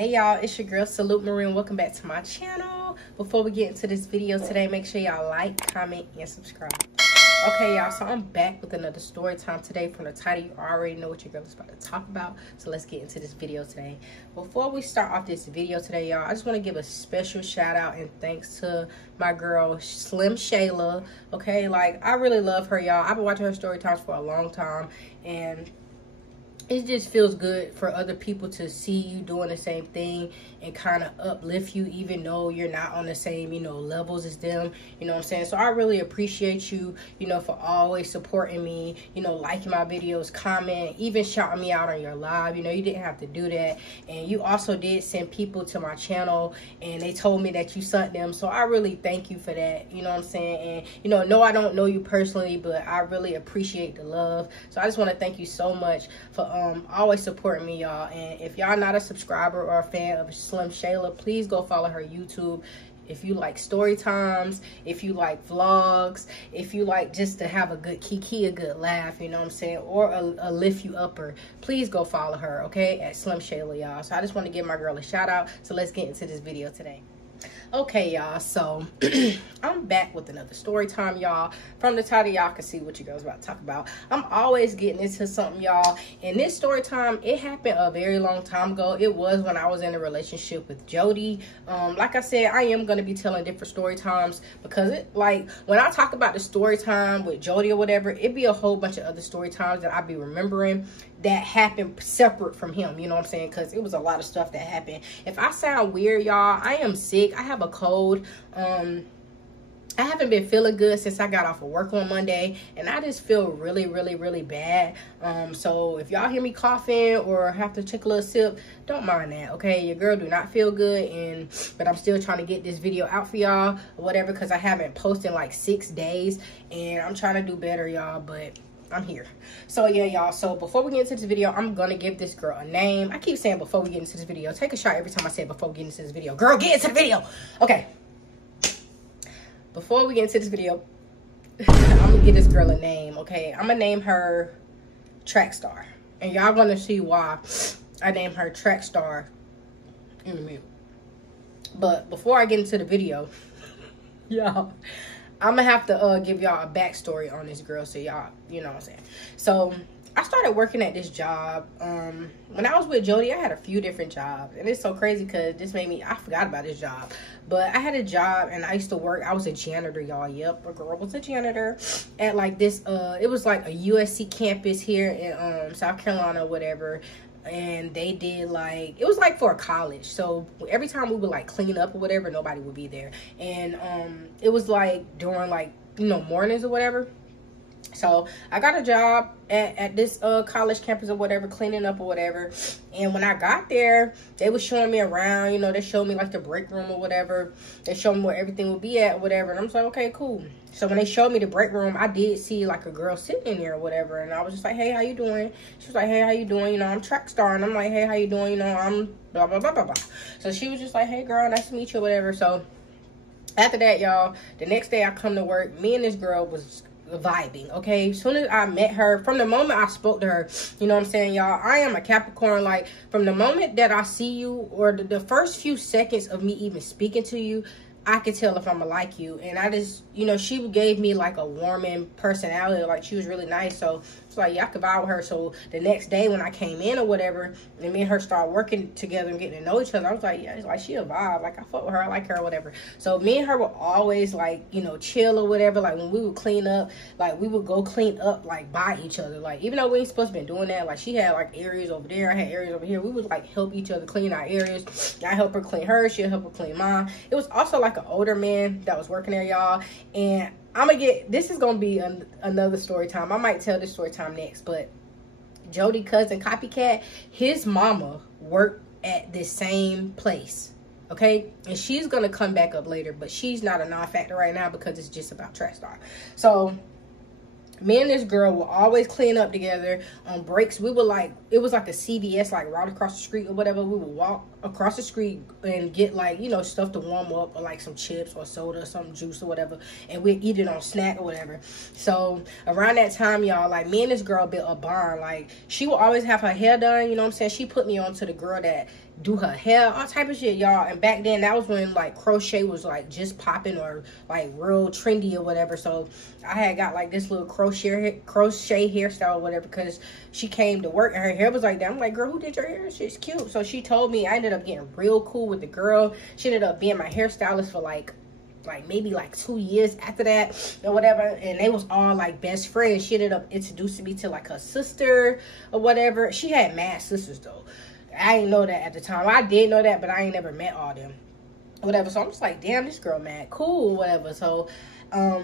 Hey y'all, it's your girl Salute Marie. Welcome back to my channel. Before we get into this video today, make sure y'all like, comment, and subscribe. Okay y'all, so I'm back with another story time today. From the title, you already know what your girl is about to talk about, so let's get into this video today. Before we start off this video today, y'all, I just want to give a special shout out and thanks to my girl Slim Shayla. Okay, like I really love her, y'all. I've been watching her story times for a long time, and it just feels good for other people to see you doing the same thing and kind of uplift you, even though you're not on the same, levels as them. You know what I'm saying? So I really appreciate you, for always supporting me, liking my videos, comment, even shouting me out on your live. You didn't have to do that. And you also did send people to my channel and they told me that you sent them. So I really thank you for that. You know what I'm saying? And, no, I don't know you personally, but I really appreciate the love. So I just want to thank you so much for always supporting me, y'all. And if y'all not a subscriber or a fan of Slim Shayla, please go follow her YouTube. If you like story times, if you like vlogs, if you like just to have a good kiki, a good laugh, you know what I'm saying, or a lift you upper, please go follow her, okay, at Slim Shayla, y'all. So I just want to give my girl a shout out. So let's get into this video today. Okay, y'all, so I'm back with another story time, y'all. From the title, y'all can see what you girls about to talk about. I'm always getting into something, y'all. And this story time, it happened a very long time ago. It was when I was in a relationship with Jody. Like I said, I am going to be telling different story times because when I talk about the story time with Jody or whatever, it be a whole bunch of other story times that I be remembering that happened separate from him, you know what I'm saying? Because it was a lot of stuff that happened. If I sound weird, y'all, I am sick. I have a cold. I haven't been feeling good since I got off of work on Monday, and I just feel really, really, really bad. So if y'all hear me coughing or have to take a little sip, don't mind that, okay? Your girl do not feel good, but I'm still trying to get this video out for y'all or whatever, because I haven't posted in like 6 days, and I'm trying to do better, y'all, but I'm here. So yeah, y'all, so before we get into this video, I'm gonna give this girl a name. I keep saying before we get into this video. Take a shot every time I say before we get into this video. Girl, get into the video. Okay, before we get into this video, I'm gonna give this girl a name, okay? I'm gonna name her Track Star, and y'all gonna see why I named her Track Star in a minute. But before I get into the video, y'all, I'm gonna have to give y'all a backstory on this girl, so y'all, you know what I'm saying. So I started working at this job. When I was with Jody, I had a few different jobs, and it's so crazy because this made me, I forgot about this job, but I had a job and I used to work. I was a janitor, y'all. Yep, a girl was a janitor at like this. It was like a USC campus here in South Carolina, or whatever. And they did it was like for a college, so every time we would like clean up or whatever, nobody would be there. And it was like during mornings or whatever. So I got a job at this college campus or whatever, cleaning up or whatever. And when I got there, they was showing me around, they showed me like the break room or whatever. They showed me where everything would be at or whatever. And I'm just like, okay, cool. So when they showed me the break room, I did see like a girl sitting in there or whatever. And I was just like, hey, how you doing? She was like, hey, how you doing? I'm Track Star. And I'm like, hey, how you doing? I'm blah, blah, blah, blah, blah. So she was just like, hey, girl, nice to meet you or whatever. So after that, y'all, the next day I come to work, me and this girl was vibing, okay? As soon as I met her, from the moment I spoke to her, you know what I'm saying, y'all, I am a Capricorn. Like, from the moment that I see you, or the first few seconds of me even speaking to you, I could tell if I'm gonna like you. And I just, she gave me like a warming personality. Like, she was really nice. So it's like, yeah, I could vibe with her. So the next day when I came in or whatever, and me and her started working together and getting to know each other, I was like, yeah, it's like, she a vibe. Like, I fuck with her, I like her or whatever. So me and her were always like, chill or whatever. Like, when we would clean up, like, we would go clean up like by each other. Like, even though we ain't supposed to be doing that, like, she had like areas over there, I had areas over here. We would like help each other clean our areas. I help her clean hers, she'll help her clean mine. It was also like an older man that was working there, y'all. And this is gonna be another story time. I might tell this story time next, but Jody cousin Copycat, his mama worked at this same place, okay? And she's gonna come back up later, but she's not a non-factor right now because it's just about Track Star. So me and this girl will always clean up together on breaks. We would it was like a CVS like right across the street or whatever. We would walk across the street and get like, you know, stuff to warm up, or like some chips or soda or some juice or whatever, and we'd eat it on snack or whatever. So around that time, y'all, like me and this girl built a bond. Like she would always have her hair done, you know what I'm saying? She put me on to the girl that do her hair, all type of shit, y'all. And back then, that was when like crochet was like just popping, or like real trendy or whatever. So I had got like this little crochet hairstyle or whatever, because she came to work and her hair was like that. I'm like, girl, who did your hair? Shit's cute. So she told me. I ended up getting real cool with the girl. She ended up being my hairstylist for like maybe like 2 years after that or whatever, and they was all like best friends. She ended up introducing me to like her sister or whatever. She had mad sisters though. I didn't know that at the time. I did know that, but I ain't never met all them, whatever. So I'm just like, damn, this girl mad cool, whatever. So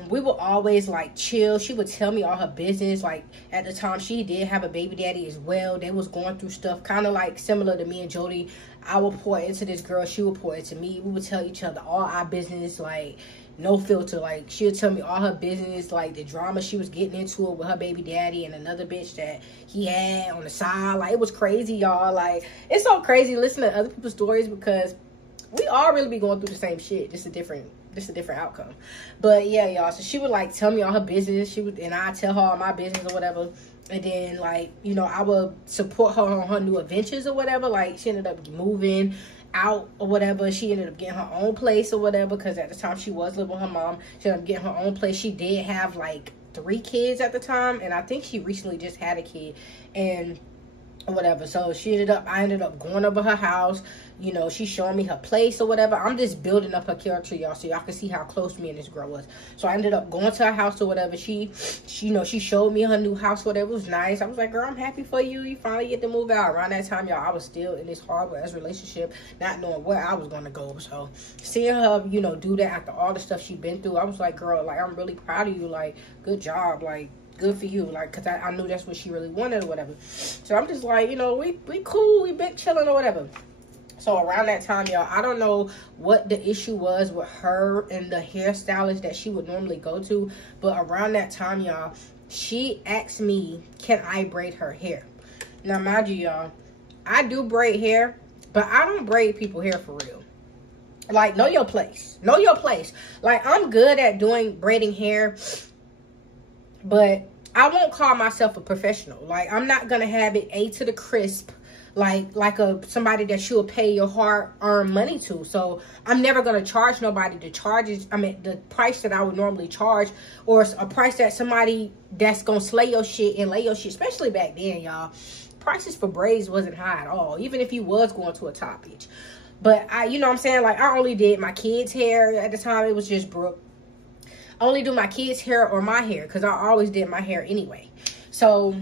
we would always like chill. She would tell me all her business. Like at the time, she did have a baby daddy as well. They was going through stuff kind of like similar to me and Jody. I would pour into this girl, she would pour into me. We would tell each other all our business, like no filter. Like she would tell me all her business, like the drama she was getting into it with her baby daddy and another bitch that he had on the side. Like it was crazy, y'all. Like it's so crazy listening to other people's stories, because we all really be going through the same shit, just a different outcome. But yeah, y'all, so she would like tell me all her business, and I tell her all my business or whatever. And then like, you know, I would support her on her new adventures or whatever. Like she ended up moving out or whatever. She ended up getting her own place or whatever, because at the time she was living with her mom. She ended up getting her own place. She did have like 3 kids at the time, and I think she recently just had a kid and whatever. So I ended up going over her house. You know, she showing me her place or whatever. I'm just building up her character, y'all, so y'all can see how close me and this girl was. So I ended up going to her house or whatever. She you know, she showed me her new house, whatever. It was nice. I was like, girl, I'm happy for you. You finally get to move out. Around that time, y'all, I was still in this horrible ass relationship, not knowing where I was gonna go. So seeing her, you know, do that after all the stuff she'd been through, I was like, girl, like, I'm really proud of you. Like, good job. Like, good for you. Like, because I knew that's what she really wanted or whatever. So I'm just like, you know, we cool. We been chilling or whatever. So around that time, y'all, I don't know what the issue was with her and the hairstylist that she would normally go to, but around that time, y'all, she asked me, can I braid her hair? Now, mind you, y'all, I do braid hair, but I don't braid people hair for real. Like, know your place. Know your place. Like, I'm good at braiding hair, but I won't call myself a professional. Like, I'm not going to have it A to the crisp, like somebody that you'll pay your hard-earned money to. So I'm never going to charge nobody the price that I would normally charge, or a price that somebody that's going to slay your shit and lay your shit, especially back then, y'all. Prices for braids wasn't high at all, even if you was going to a top bitch. But you know what I'm saying? Like, I only did my kids' hair at the time. It was just Brooke. I only do my kids' hair or my hair, because I always did my hair anyway. So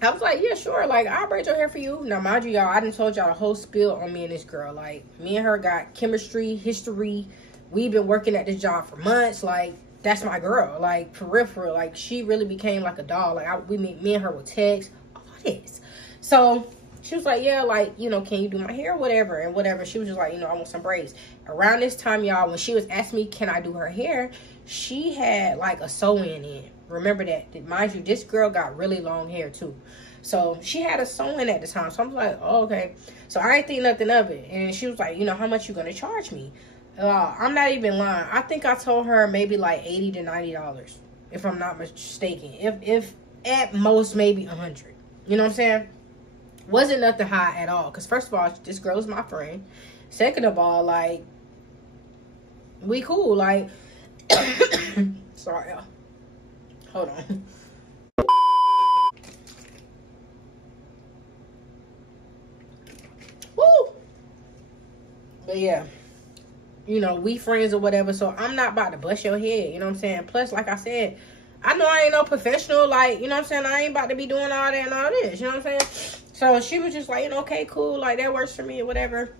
I was like, yeah, sure. Like, I'll braid your hair for you. Now, mind you, y'all, I done told y'all the whole spiel on me and this girl. Like, me and her got chemistry, history. We've been working at this job for months. Like, that's my girl. Like, for real. Like, she really became like a doll. Like, me and her would text, all this. So she was like, yeah, like, you know, can you do my hair, whatever, and whatever. She was just like, you know, I want some braids. Around this time, y'all, when she was asking me, can I do her hair, she had like a sew-in in. Remember that. Mind you, this girl got really long hair too. So she had a sew-in at the time. So I'm like, oh, okay. So I ain't think nothing of it. And she was like, you know, how much you gonna charge me? I'm not even lying. I think I told her maybe like $80 to $90, if I'm not mistaken. If at most maybe $100. You know what I'm saying? Wasn't nothing high at all. Because first of all, this girl is my friend. Second of all, like, we cool. Like, sorry, y'all. Hold on. Woo! But yeah, you know, we friends or whatever, so I'm not about to bust your head, you know what I'm saying? Plus, like I said, I know I ain't no professional, like, you know what I'm saying? I ain't about to be doing all that and all this, you know what I'm saying? So she was just like, you know, okay, cool, like, that works for me or whatever.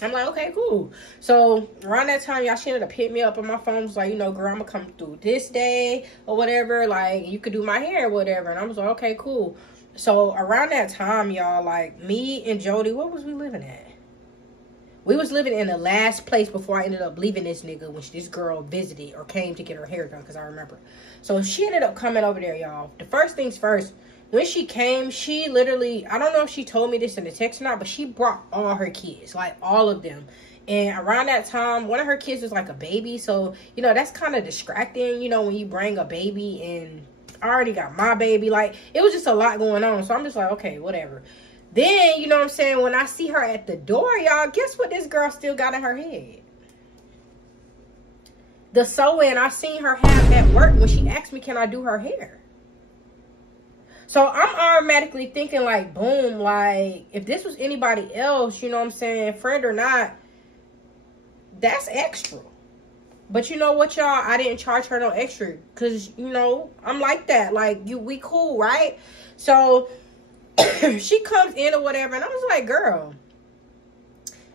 I'm like, okay, cool. So around that time, y'all, she ended up hitting me up on my phone. Was like, you know, girl, I'm gonna come through this day or whatever. Like, you could do my hair or whatever. And I was like, okay, cool. So around that time, y'all, like, me and Jody, what was we living at? We was living in the last place before I ended up leaving this nigga when this girl visited or came to get her hair done, because I remember. So she ended up coming over there, y'all. The first things first, when she came, she literally, I don't know if she told me this in the text or not, but she brought all her kids, like all of them. And around that time, one of her kids was like a baby. So, you know, that's kind of distracting, you know, when you bring a baby. And I already got my baby. Like, it was just a lot going on. So I'm just like, okay, whatever. Then, you know what I'm saying, when I see her at the door, y'all, guess what this girl still got in her head? The sew-in I seen her have at work when she asked me, can I do her hair? So I'm automatically thinking like, boom, like if this was anybody else, you know what I'm saying, friend or not, that's extra. But you know what, y'all, I didn't charge her no extra because, you know, I'm like that. Like, we cool, right? So she comes in or whatever, and I was like, girl,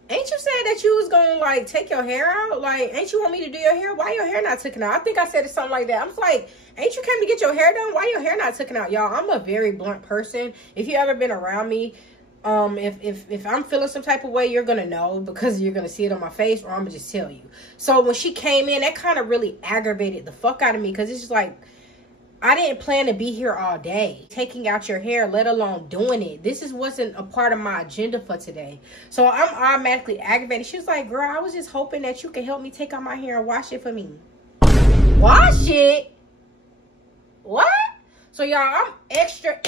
ain't you said that you was gonna like take your hair out? Like, ain't you want me to do your hair? Why your hair not taken out? I think I said something like that. I was like, ain't you came to get your hair done? Why your hair not taken out? Y'all, I'm a very blunt person. If you ever been around me, if I'm feeling some type of way, you're gonna know because you're gonna see it on my face, or I'm gonna just tell you. So when she came in, that kind of really aggravated the fuck out of me because it's just like, I didn't plan to be here all day taking out your hair, let alone doing it. This wasn't a part of my agenda for today. So I'm automatically aggravated. She was like, girl, I was just hoping that you could help me take out my hair and wash it for me. Wash it? What? So y'all, I'm extra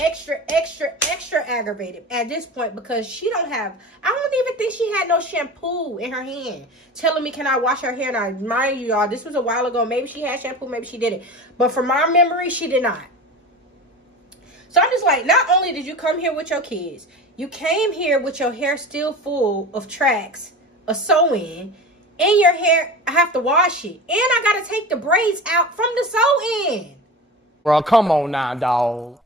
aggravated at this point because she don't have, I don't even think she had no shampoo in her hand telling me, can I wash her hair? Now, mind you, y'all, this was a while ago. Maybe she had shampoo, maybe she didn't. But from my memory, she did not. So I'm just like, not only did you come here with your kids, you came here with your hair still full of tracks, a sew-in, and your hair, I have to wash it. And I got to take the braids out from the sew-in. Bro, come on now, dog.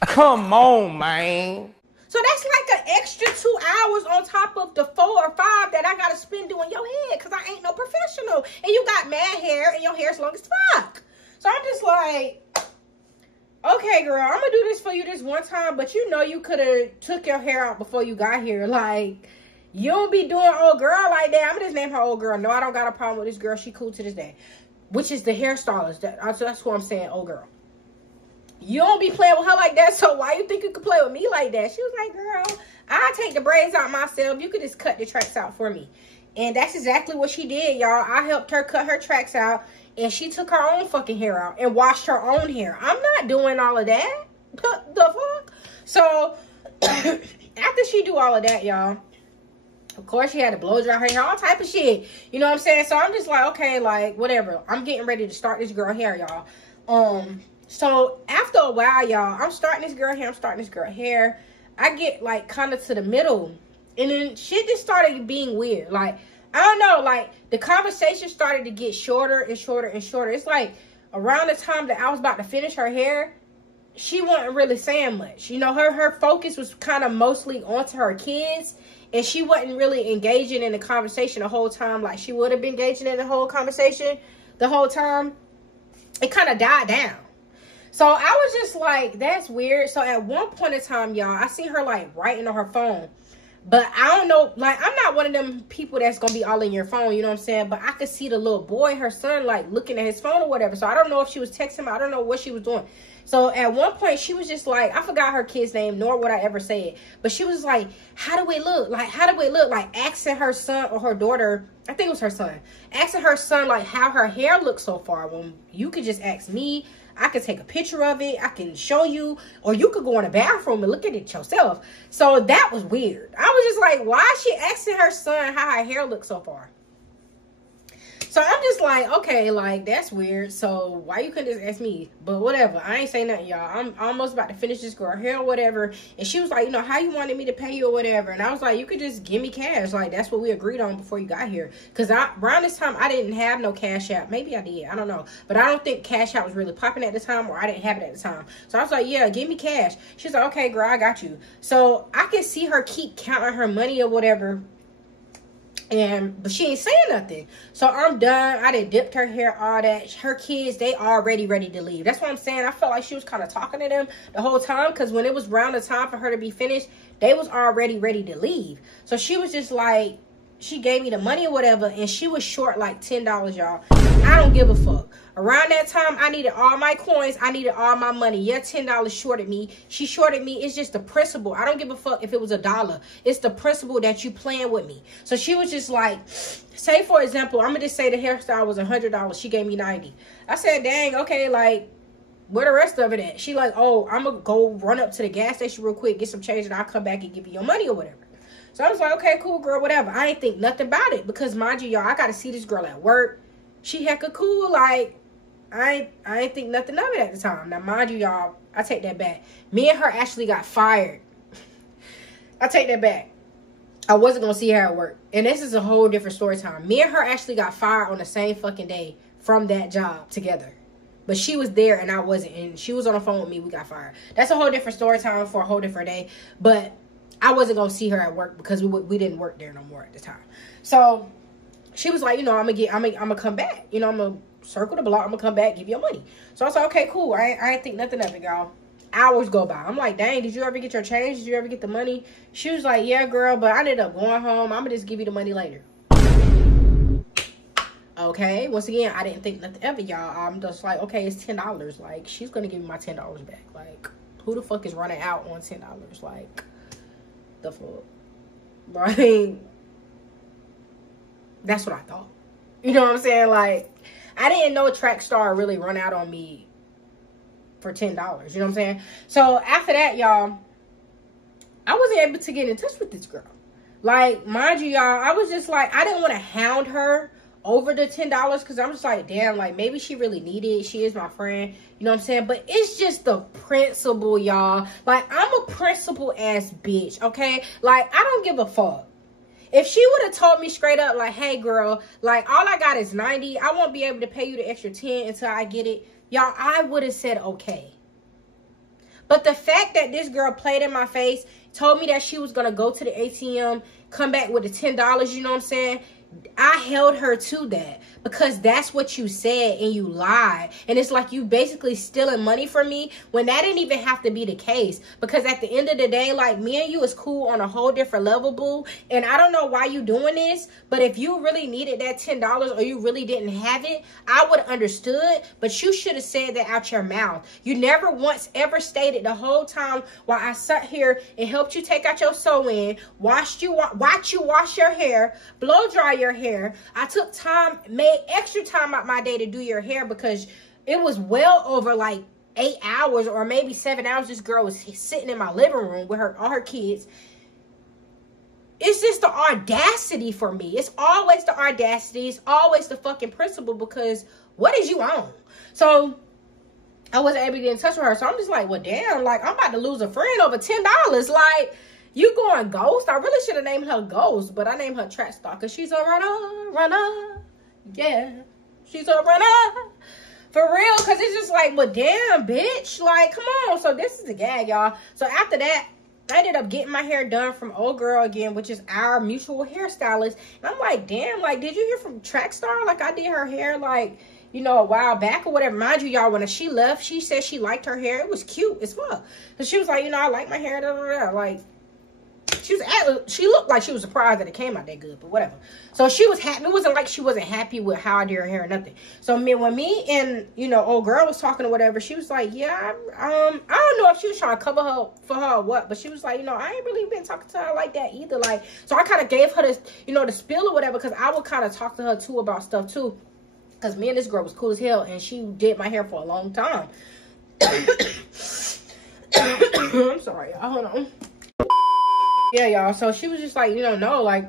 Come on, man. So that's like an extra 2 hours on top of the 4 or 5 that I got to spend doing your head because I ain't no professional. And you got mad hair and your hair's long as fuck. So I'm just like, okay, girl, I'm going to do this for you this one time. But you know you could have took your hair out before you got here. Like, you don't be doing old girl like that. I'm going to just name her old girl. No, I don't got a problem with this girl. She cool to this day. Which is the hairstylist. That's what I'm saying, old girl. You don't be playing with her like that, so why you think you could play with me like that? She was like, girl, I'll take the braids out myself. You could just cut the tracks out for me. And that's exactly what she did, y'all. I helped her cut her tracks out, and she took her own fucking hair out and washed her own hair. I'm not doing all of that. What the fuck? So, after she do all of that, y'all, of course, she had to blow dry her hair, all type of shit. You know what I'm saying? So I'm just like, okay, like, whatever. I'm getting ready to start this girl hair, y'all. So after a while, y'all, I'm starting this girl hair. I get, like, kind of to the middle. And then shit just started being weird. Like, I don't know, like, the conversation started to get shorter and shorter and shorter. It's like, around the time that I was about to finish her hair, she wasn't really saying much. You know, her focus was kind of mostly onto her kids. And she wasn't really engaging in the conversation the whole time like she would have been engaging in the whole conversation the whole time. It kind of died down. So I was just like, that's weird. So at one point in time, y'all, I see her like writing on her phone. But I don't know, like, I'm not one of them people that's going to be all in your phone, you know what I'm saying? But I could see the little boy, her son, like looking at his phone or whatever. So I don't know if she was texting him. I don't know what she was doing. So at one point, she was just like, I forgot her kid's name, nor would I ever say it. But she was like, how do it look? Like, how do it look? Like, asking her son or her daughter, I think it was her son, asking her son, like, how her hair looks so far. When you could just ask me, I could take a picture of it, I can show you, or you could go in the bathroom and look at it yourself. So that was weird. I was just like, why is she asking her son how her hair looks so far? So I'm just like, okay, like, that's weird. So why you couldn't just ask me? But whatever. I ain't saying nothing, y'all. I'm almost about to finish this girl hair or whatever. And she was like, you know, how you wanted me to pay you or whatever. And I was like, you could just give me cash. Like, that's what we agreed on before you got here. Because around this time, I didn't have no Cash App. Maybe I did. I don't know. But I don't think Cash App was really popping at the time, or I didn't have it at the time. So I was like, yeah, give me cash. She's like, okay, girl, I got you. So I could see her keep counting her money or whatever. But she ain't saying nothing. So I'm done. I done dipped her hair, all that. Her kids, they already ready to leave. That's what I'm saying. I felt like she was kind of talking to them the whole time, because when it was around the time for her to be finished, they was already ready to leave. So she was just like, she gave me the money or whatever, and she was short like $10, y'all. I don't give a fuck. Around that time, I needed all my coins. I needed all my money. Yeah, $10 shorted me. She shorted me. It's just the principle. I don't give a fuck if it was $1. It's the principle that you playing with me. So she was just like, say for example, I'm gonna just say the hairstyle was $100. She gave me $90. I said, dang, okay, like, where the rest of it at? She like, oh, I'm gonna go run up to the gas station real quick, get some change, and I'll come back and give you your money or whatever. So I was like, okay, cool, girl, whatever. I ain't think nothing about it because, mind you, y'all, I got to see this girl at work. She hecka cool. Like, I ain't think nothing of it at the time. Now, mind you, y'all, I take that back. Me and her actually got fired. I take that back. I wasn't going to see her at work. And this is a whole different story time. Me and her actually got fired on the same fucking day from that job together. But she was there and I wasn't. And she was on the phone with me. We got fired. That's a whole different story time for a whole different day. But I wasn't going to see her at work because we didn't work there no more at the time. So she was like, you know, I'm gonna come back. You know, I'm gonna circle the block. I'm gonna come back, give you your money. So I was like, okay, cool. I ain't think nothing of it, y'all. Hours go by. I'm like, dang, did you ever get your change? Did you ever get the money? She was like, yeah, girl, but I ended up going home. I'm gonna just give you the money later. Okay, once again, I didn't think nothing of it, y'all. I'm just like, okay, it's $10. Like, she's gonna give me my $10 back. Like, who the fuck is running out on $10? Like, the fuck? Like, that's what I thought. You know what I'm saying? Like, I didn't know Trackstar really run out on me for $10. You know what I'm saying? So after that, y'all, I wasn't able to get in touch with this girl. Like, mind you, y'all, I was just like, I didn't want to hound her over the $10 because I'm just like, damn, like, maybe she really needed it. She is my friend. You know what I'm saying? But it's just the principle, y'all. Like, I'm a principle ass bitch, okay? Like, I don't give a fuck. If she would have told me straight up, like, hey, girl, like, all I got is 90. I won't be able to pay you the extra 10 until I get it. Y'all, I would have said, okay. But the fact that this girl played in my face, told me that she was going to go to the ATM, come back with the $10, you know what I'm saying? I held her to that because that's what you said and you lied. And it's like you basically stealing money from me when that didn't even have to be the case. Because at the end of the day, like, me and you is cool on a whole different level, boo. And I don't know why you doing this, but if you really needed that $10 or you really didn't have it, I would have understood. But you should have said that out your mouth. You never once ever stated the whole time while I sat here and helped you take out your sew-in, watched you wash your hair, blow dry your hair. I took time, made extra time out my day to do your hair because it was well over like 8 hours or maybe 7 hours. This girl was sitting in my living room with all her kids. It's just the audacity for me. It's always the audacity. It's always the fucking principle because what is you on? So I wasn't able to get in touch with her. So I'm just like, well, damn, like, I'm about to lose a friend over $10. Like, you going Ghost? I really should have named her Ghost, but I named her Trackstar because she's a runner. Yeah, she's a runner. For real, because it's just like, well, damn, bitch. Like, come on. So this is the gag, y'all. So after that, I ended up getting my hair done from old girl again, which is our mutual hairstylist. And I'm like, damn, like, did you hear from Trackstar? Like, I did her hair, like, you know, a while back or whatever. Mind you, y'all, when she left, she said she liked her hair. It was cute as fuck. So she was like, you know, I like my hair, da, da, da. Like, she looked like she was surprised that it came out that good, but whatever. So she was happy. It wasn't like she wasn't happy with how I did her hair or nothing. So when me and, you know, old girl was talking or whatever, she was like, yeah, I don't know if she was trying to cover her for her or what, but she was like, you know, I ain't really been talking to her like that either. Like, so I kind of gave her this, you know, the spill or whatever, because I would kind of talk to her too about stuff too, because me and this girl was cool as hell, and she did my hair for a long time. I'm sorry, y'all. Hold on. Yeah, y'all. So she was just like, you know, no, like,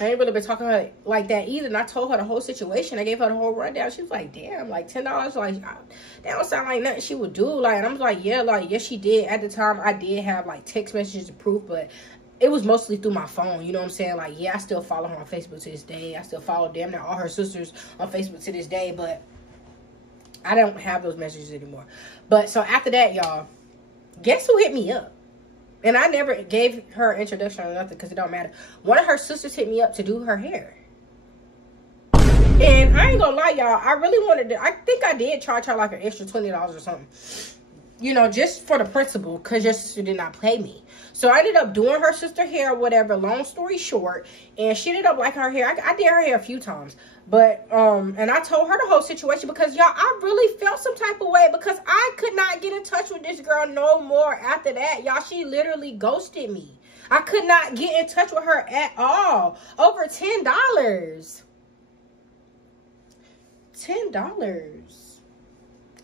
I ain't really been talking to her like that either. And I told her the whole situation. I gave her the whole rundown. She was like, damn, like, $10, like, that don't sound like nothing she would do. Like, and I was like, yeah, like, yes, she did. At the time, I did have, like, text messages to proof, but it was mostly through my phone. You know what I'm saying? Like, yeah, I still follow her on Facebook to this day. I still follow damn near all her sisters on Facebook to this day, but I don't have those messages anymore. But so after that, y'all, guess who hit me up? And I never gave her introduction or nothing because it don't matter. One of her sisters hit me up to do her hair. And I ain't gonna lie, y'all. I really wanted to. I think I did charge her like an extra $20 or something. you know, just for the principle, because your sister did not pay me. So I ended up doing her sister hair or whatever, long story short, and she ended up liking her hair. I did her hair a few times, but and I told her the whole situation, because y'all, I really felt some type of way, because I could not get in touch with this girl no more after that. Y'all, she literally ghosted me. I could not get in touch with her at all. Over $10. $10.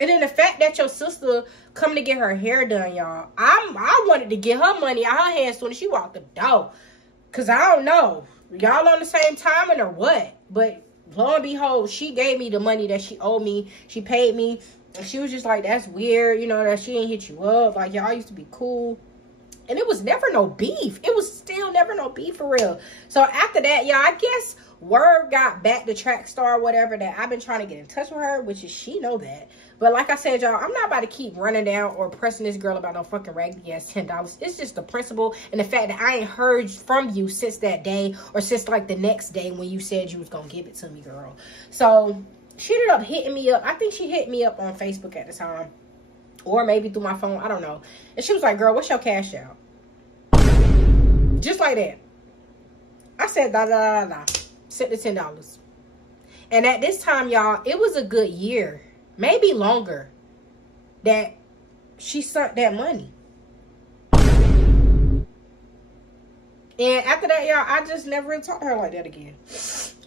And then the fact that your sister coming to get her hair done, y'all, I wanted to get her money out her hand as soon as she walked the door. Because I don't know, y'all on the same timing or what. But lo and behold, she gave me the money that she owed me. She paid me. And she was just like, that's weird, you know, that she ain't hit you up. Like, y'all used to be cool. And it was never no beef. It was still never no beef for real. So after that, y'all, I guess word got back to Trackstar or whatever that I've been trying to get in touch with her, which is she know that. But like I said, y'all, I'm not about to keep running down or pressing this girl about no fucking raggedy ass $10. It's just the principle and the fact that I ain't heard from you since that day, or since like the next day when you said you was gonna give it to me, girl. So she ended up hitting me up. I think she hit me up on Facebook at the time, or maybe through my phone, I don't know. And she was like, girl, what's your cash out? Just like that. I said, da, da, da, da. Sent the $10. And at this time, y'all, it was a good year, maybe longer, that she sent that money. And after that, y'all, I just never really talked to her like that again.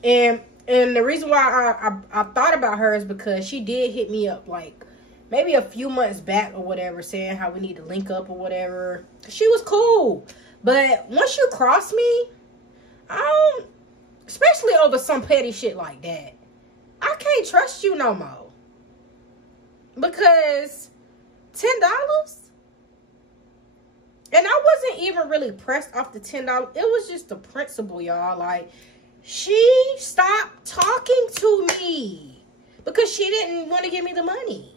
And the reason why I thought about her is because she did hit me up like maybe a few months back or whatever, saying how we need to link up or whatever. She was cool. But once you cross me, especially over some petty shit like that, I can't trust you no more. Because $10? And I wasn't even really pressed off the $10. It was just the principle, y'all. Like, she stopped talking to me because she didn't want to give me the money.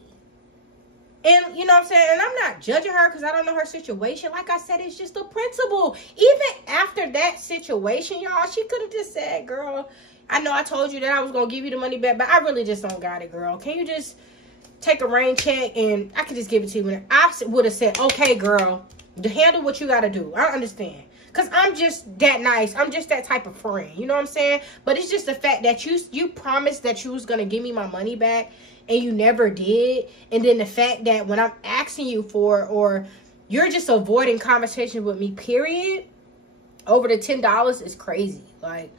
And, you know what I'm saying? And I'm not judging her because I don't know her situation. Like I said, it's just a principle. Even after that situation, y'all, she could have just said, girl, I know I told you that I was going to give you the money back, but I really just don't got it, girl. Can you just take a rain check and I could just give it to you? I would have said, okay, girl, to handle what you got to do. I understand. Because I'm just that nice. I'm just that type of friend. You know what I'm saying? But it's just the fact that you promised that you was going to give me my money back, and you never did. And then the fact that when I'm asking you for it, or you're just avoiding conversation with me, period, over the $10 is crazy. Like,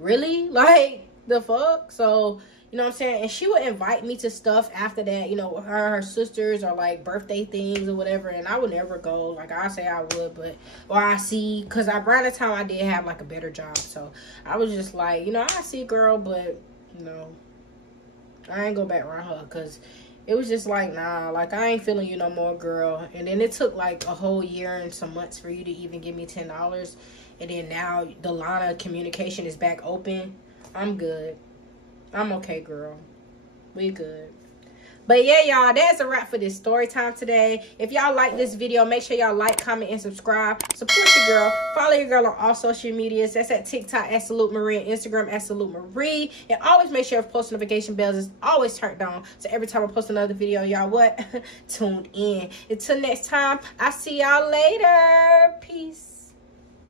really? Like, the fuck? So, you know what I'm saying? And she would invite me to stuff after that, you know, her sisters, or like birthday things or whatever. And I would never go. Like, I say I would, but, or I see, because around the time I did have like a better job. So I was just like, you know, I see, girl, but, you know, I ain't go back around her, because it was just like, nah, like, I ain't feeling you no more, girl. And then it took like a whole year and some months for you to even give me $10. And then now the line of communication is back open. I'm good. I'm okay, girl. We good. But yeah, y'all, that's a wrap for this story time today. If y'all like this video, make sure y'all like, comment, and subscribe. Support your girl. Follow your girl on all social medias. That's at TikTok at Salute Marie, and Instagram at Salute Marie. And always make sure your post notification bells is always turned on, so every time I post another video, y'all what? Tuned in. Until next time, I'll see y'all later. Peace.